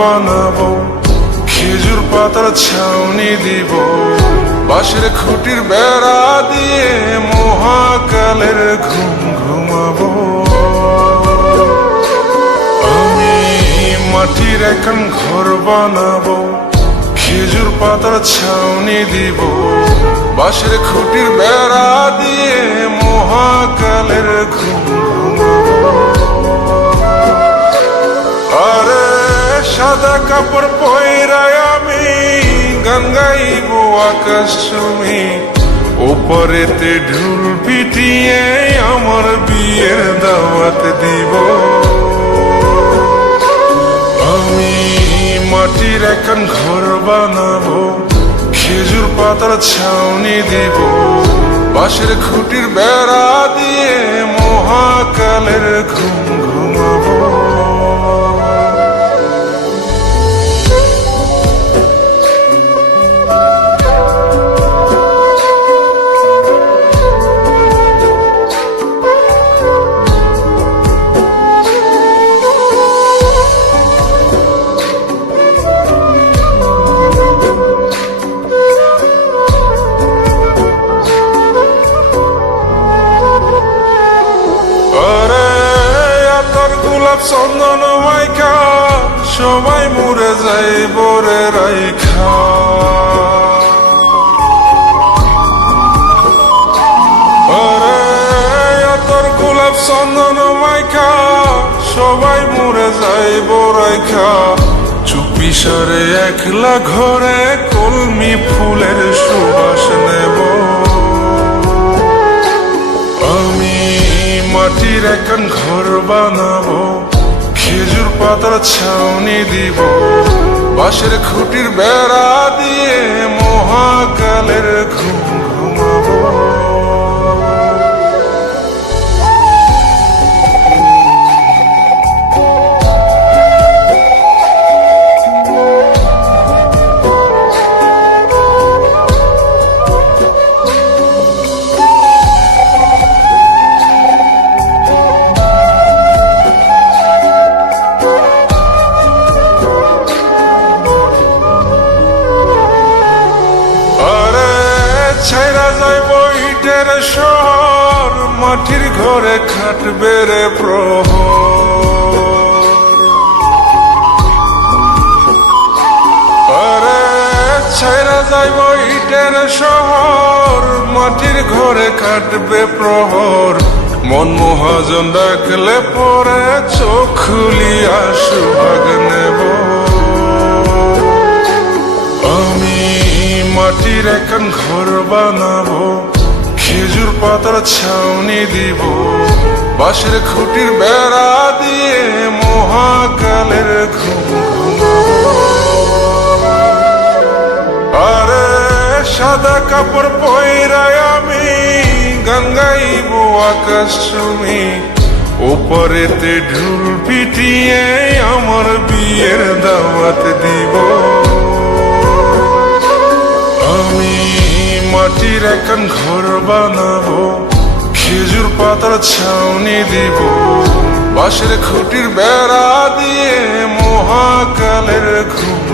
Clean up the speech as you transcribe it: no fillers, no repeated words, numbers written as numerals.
বানাবো, খেজুর পাতার ছাউনি দিব, বাঁশের খুঁটির বেড়া দিয়ে মহাকালের ঘুম ঘুমাবো। আমি মাটির এখন ঘর বানাবো, খেজুর পাতার ছাউনি দিব, বাঁশের খুঁটির বেড়া দিয়ে মহাকালের ঘুম ঘুমাবো। আরে সাদা কাপড় পয়রায় আমি গান গাইব আকাশ চুমি, ওপরেতে ঢুল পিটিয়ে আমার বিয়ের দাওয়াত দিব। আমি মাটির এখন ঘর বানাবো, খেজুর পাতার ছাউনি দিব, বাঁশের খুঁটির বেড়া দিয়ে মহাকালের ঘুম ঘুমাবো। চন্দন মাইকা সবাই মরে যাই বরে রাইখা, তোর গোলাপ চন্দন মাইকা সবাই মরে যাই বরাইখা, চুপি সারে একলা ঘরে কলমি ফুলের সুবাস নেব। আমি মাটির এখন ঘর বানাবো, খেজুর পাতার ছাউনি দিব, বাঁশের খুঁটির বেড়া দিয়ে মহাকালের ঘুম ঘুমাবো। শহর মাটির ঘরে খাটবে রে প্রহর, আরে ছাইরা যাইব ইটের শহর মাটির ঘরে খাটবে প্রহর, মন মহাজন ডাকলে পরে চোখ খুলিয়া সুভাগ নেব। আমি মাটির এখন ঘর বানাবো, খেজুর পাতার ছাউনি দিব, বাঁশের খুঁটির বেড়া দিয়ে মহাকালের ঘুম ঘুমাবো। আরে সাদা কাপড় পয়রায় আমি গান গাইব আকাশ চুমি, ওপরেতে ঢুল পিটিয়ে আমার বিয়ের দাওয়াত দিব। আমি মাটির এখন ঘর বানাবো, খেজুর পাতার ছাউনি দিব, বাঁশের খুঁটির বেড়া দিয়ে মহাকালের ঘুম